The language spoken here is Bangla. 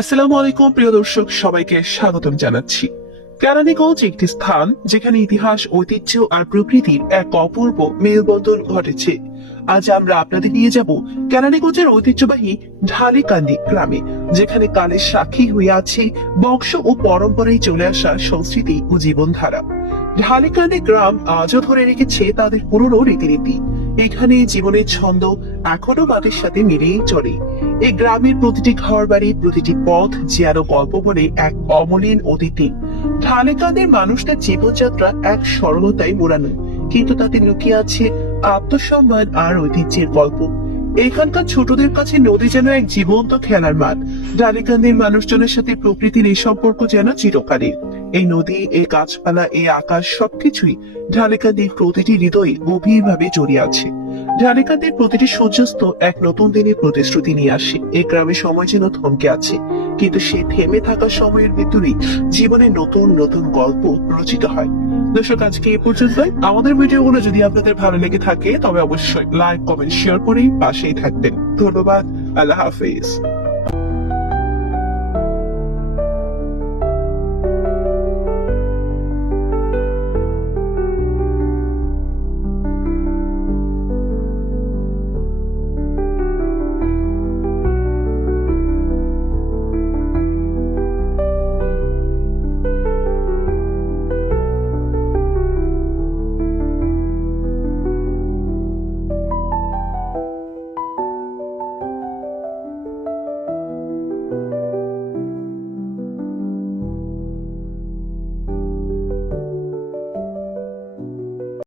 আসসালামু আলাইকুম প্রিয় দর্শক, সবাইকে স্বাগতম জানাচ্ছি। কেরানীগঞ্জ একটি স্থান যেখানে ইতিহাস, ঐতিহ্য আর প্রকৃতির এক অপূর্ব মেলবন্ধন ঘটেছে। আজ আমরা আপনাদের নিয়ে যাব কেরানীগঞ্জের ঐতিহ্যবাহী ঢালিকান্দি গ্রামে, যেখানে কালের সাক্ষী হয়ে আছে বংশ ও পরম্পরায় চলে আসা সংস্কৃতি ও জীবনধারা। ঢালিকান্দি গ্রাম আজও ধরে রেখেছে তাদের পুরনো রীতিনীতি। এখানে জীবনের ছন্দ এখনো মাটির সাথে মিলেই চলে। এই গ্রামের প্রতিটি ঘর বাড়ি, প্রতিটি পথ যেন গল্প বলে এক অমলিন অতিথি। ঢালিকান্দির মানুষদের জীবনযাত্রা এক সরলতায় মোড়ানো, কিন্তু তাতে লুকিয়ে আছে আত্মসম্মান আর ঐতিহ্যের গল্প। এখানকার ছোটদের কাছে নদী যেন এক জীবন্ত খেলার মাঠ। ঢালিকান্দির মানুষজনের সাথে প্রকৃতির এই সম্পর্ক যেন চিরকালীন। এই নদী, এই গাছপালা, এই আকাশ সবকিছুই ঢালিকান্দির প্রতিটি হৃদয়ে গভীরভাবে জড়িয়ে আছে। ঢালিকান্দির প্রতিটি সূর্যাস্ত এক নতুন দিনের প্রতিশ্রুতি নিয়ে আসে। এই গ্রামে সময় যেন থমকে আছে, কিন্তু সে থেমে থাকা সময়ের ভিতরেই জীবনে নতুন নতুন গল্প রচিত হয়। দর্শক, আজকে এই পর্যন্তই। আমাদের ভিডিওগুলো যদি আপনাদের ভালো লেগে থাকে তবে অবশ্যই লাইক, কমেন্ট, শেয়ার করে পাশেই থাকবেন। ধন্যবাদ। আল্লাহ হাফেজ।